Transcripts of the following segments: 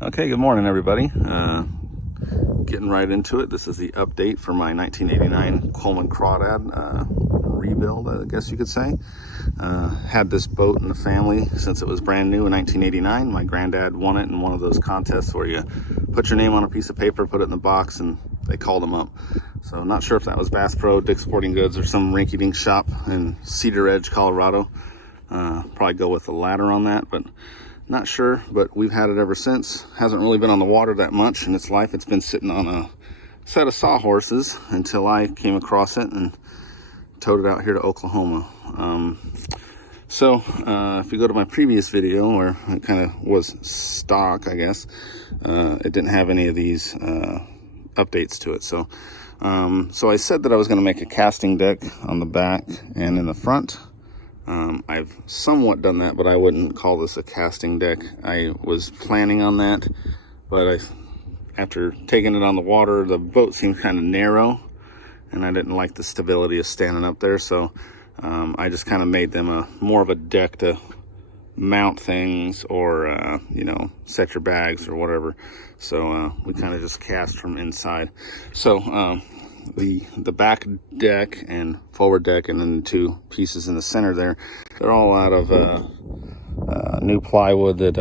Okay, good morning everybody. Getting right into it. This is the update for my 1989 Coleman Crawdad rebuild, I guess you could say. Had this boat in the family since it was brand new in 1989. My granddad won it in one of those contests where you put your name on a piece of paper, put it in the box, and they called him up. So not sure if that was Bass Pro, Dick's Sporting Goods, or some rinky-dink shop in Cedar Edge, Colorado. Probably go with the latter on that, but not sure. But we've had it ever since. Hasn't really been on the water that much in its life. It's been sitting on a set of sawhorses until I came across it and towed it out here to Oklahoma. If you go to my previous video where it kind of was stock, I guess, it didn't have any of these updates to it. So I said that I was going to make a casting deck on the back and in the front. I've somewhat done that, but I wouldn't call this a casting deck. I was planning on that, but after taking it on the water, the boat seemed kind of narrow, and I didn't like the stability of standing up there, so I just kind of made them more of a deck to mount things or, set your bags or whatever. So we kind of just cast from inside. So the back deck and forward deck, and then the two pieces in the center there, they're all out of new plywood that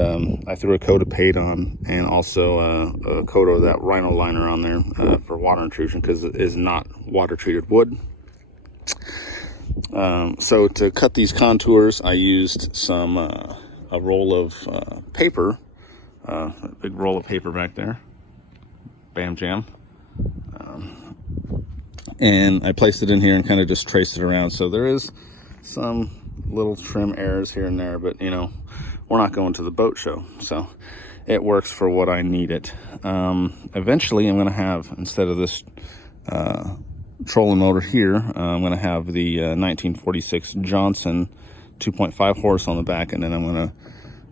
I threw a coat of paint on, and also a coat of that rhino liner on there for water intrusion, because it is not water treated wood. So to cut these contours, I used a roll of paper, a big roll of paper back there, Bam Jam. And I placed it in here and kind of just traced it around. So there is some little trim errors here and there, but we're not going to the boat show, so it works for what I need it. Eventually I'm going to have, instead of this trolling motor here, I'm going to have the 1946 Johnson 2.5 horse on the back, and then I'm going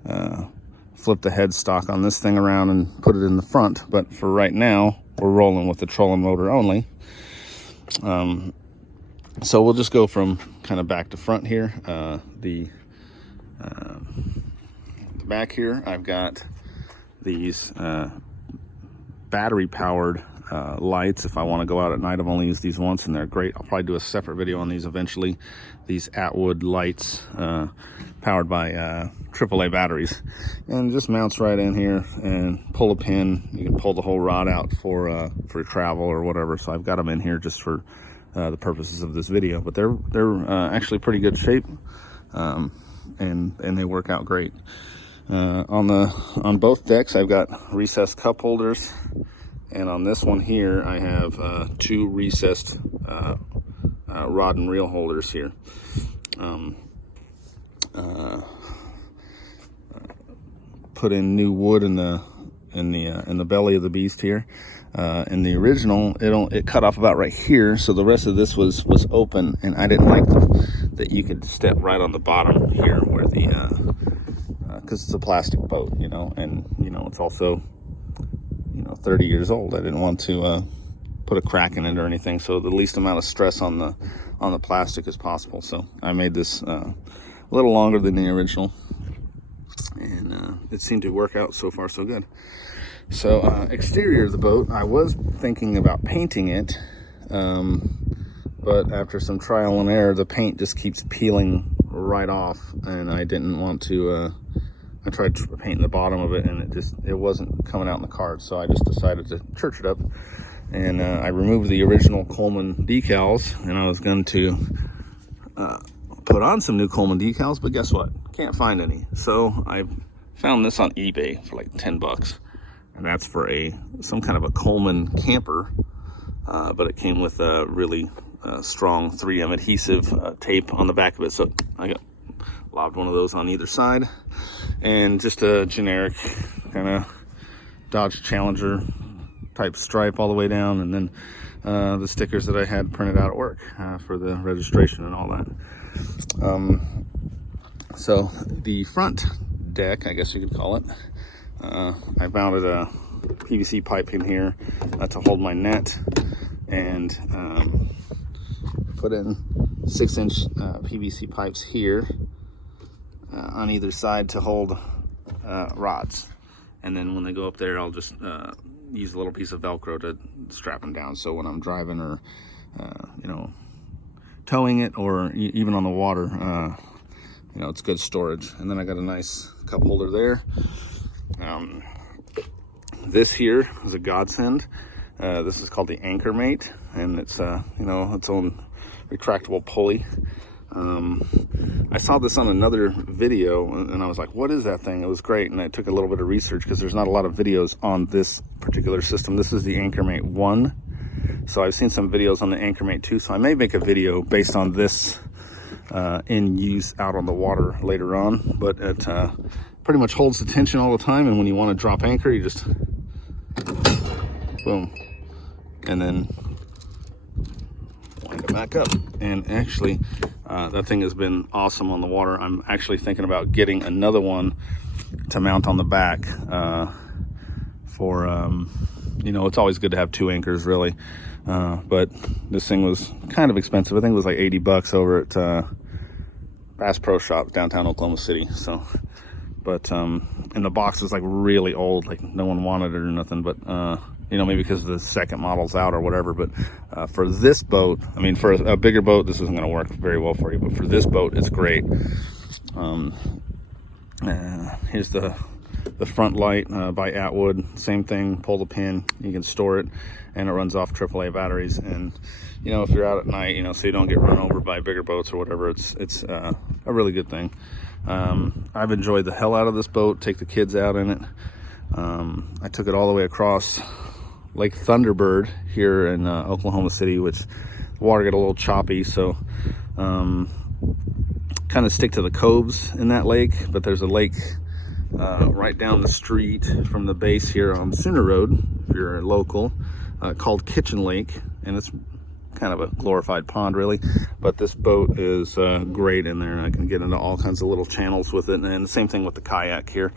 to flip the headstock on this thing around and put it in the front. But for right now, we're rolling with the trolling motor only. So we'll just go from kind of back to front here. The back here, I've got these battery powered lights. If I want to go out at night, I've only used these once and they're great. I'll probably do a separate video on these eventually. These Atwood lights powered by AAA batteries, and just mounts right in here, and pull a pin. You can pull the whole rod out for travel or whatever. So I've got them in here just for the purposes of this video, but they're actually pretty good shape, and they work out great. On both decks, I've got recessed cup holders, and on this one here, I have two recessed rod and reel holders here. Put in new wood in the belly of the beast here. In the original, it cut off about right here, so the rest of this was open, and I didn't like that you could step right on the bottom here where because it's a plastic boat, and it's also 30 years old. I didn't want to put a crack in it or anything, so the least amount of stress on the plastic as possible. So I made this a little longer than the original, and it seemed to work out so far so good. So exterior of the boat, I was thinking about painting it, but after some trial and error, the paint just keeps peeling right off, and I didn't want to. I tried painting the bottom of it, and it wasn't coming out in the card, so I just decided to church it up. And I removed the original Coleman decals, and I was going to put on some new Coleman decals, but guess what? Can't find any. So I found this on eBay for like 10 bucks, and that's for some kind of a Coleman camper, but it came with a really strong 3M adhesive tape on the back of it. So I lobbed one of those on either side, and just a generic kind of Dodge Challenger type stripe all the way down, and then the stickers that I had printed out at work for the registration and all that. So the front deck, I guess you could call it, I mounted a PVC pipe in here to hold my net, and put in 6-inch PVC pipes here on either side to hold rods. And then when they go up there, I'll just use a little piece of Velcro to strap them down. So when I'm driving or, you know, towing it, or even on the water, you know, it's good storage. And then I got a nice cup holder there. This here is a godsend. This is called the Anchormate, and it's you know, its own retractable pulley. I saw this on another video and I was like, what is that thing? It was great, and I took a little bit of research because there's not a lot of videos on this particular system. This is the Anchormate 1. So I've seen some videos on the Anchormate 2, so I may make a video based on this in use out on the water later on. But it pretty much holds the tension all the time, and when you want to drop anchor, you just boom, and then wind it back up. And actually that thing has been awesome on the water. I'm actually thinking about getting another one to mount on the back for you know, it's always good to have 2 anchors really, but this thing was kind of expensive. I think it was like 80 bucks over at Bass Pro Shop downtown Oklahoma City. So but and the box was like really old, like no one wanted it or nothing, but you know, maybe because the second model's out or whatever. But for this boat, I mean, for a bigger boat, this isn't going to work very well for you, but for this boat, it's great. Here's the front light by Atwood. Same thing, pull the pin, you can store it, and it runs off AAA batteries. And you know, if you're out at night, you know, so you don't get run over by bigger boats or whatever, it's a really good thing. I've enjoyed the hell out of this boat. Take the kids out in it. I took it all the way across Lake Thunderbird here in Oklahoma City, which the water got a little choppy, so kind of stick to the coves in that lake. But there's a lake right down the street from the base here on Sooner Road, if you're local, called Kitchen Lake, and it's kind of a glorified pond really, but this boat is great in there. I can get into all kinds of little channels with it, and the same thing with the kayak here.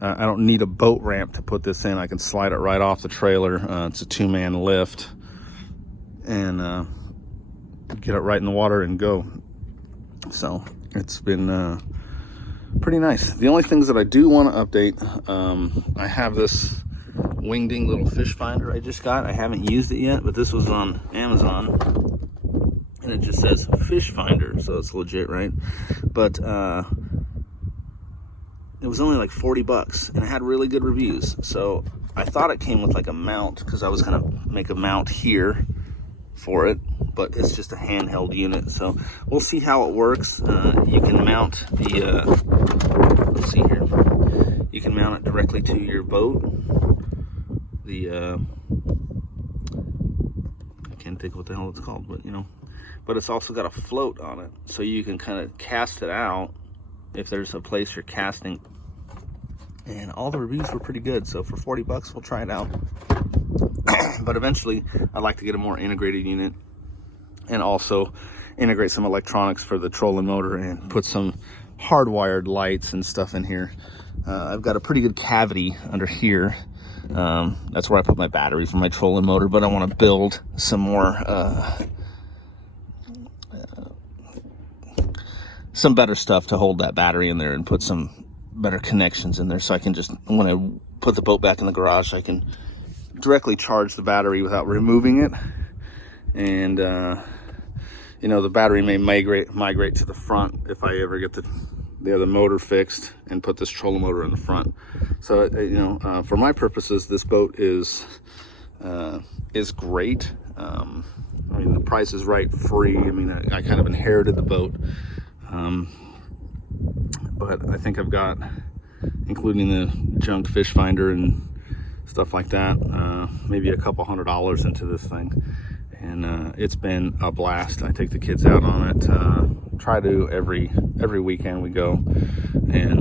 I don't need a boat ramp to put this in. I can slide it right off the trailer. It's a 2-man lift, and get it right in the water and go. So it's been pretty nice. The only things that I do want to update, I have this Wingding little fish finder I just got. I haven't used it yet, but this was on Amazon, and it just says fish finder, so it's legit, right? But it was only like 40 bucks, and it had really good reviews. So I thought it came with like a mount, because I was gonna make a mount here for it, but it's just a handheld unit. So we'll see how it works. You can mount the let's see here, you can mount it directly to your boat. I can't think what the hell it's called, but you know, but it's also got a float on it, so you can kind of cast it out if there's a place you're casting. And all the reviews were pretty good, so for 40 bucks we'll try it out. But eventually I'd like to get a more integrated unit, and also integrate some electronics for the trolling motor, and put some hardwired lights and stuff in here. I've got a pretty good cavity under here. That's where I put my battery for my trolling motor, but I want to build some more some better stuff to hold that battery in there, and put some better connections in there, so I can just, when I put the boat back in the garage, I can directly charge the battery without removing it. And you know, the battery may migrate to the front if I ever get the other motor fixed and put this trolling motor in the front. So you know, for my purposes, this boat is great. I mean, the price is right, free. I mean, I kind of inherited the boat, but I think I've got, including the junk fish finder and stuff like that, maybe a couple $100 into this thing. And it's been a blast. I take the kids out on it. Try to every weekend we go. And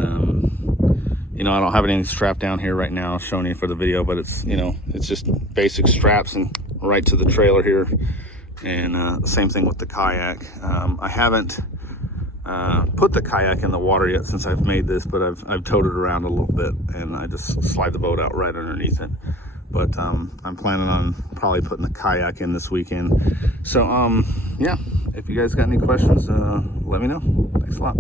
you know, I don't have anything strapped down here right now showing you for the video, but it's, you know, it's just basic straps and right to the trailer here. And same thing with the kayak. I haven't put the kayak in the water yet since I've made this, but I've towed it around a little bit, and I just slide the boat out right underneath it. But I'm planning on probably putting the kayak in this weekend. So yeah, if you guys got any questions, let me know. Thanks a lot.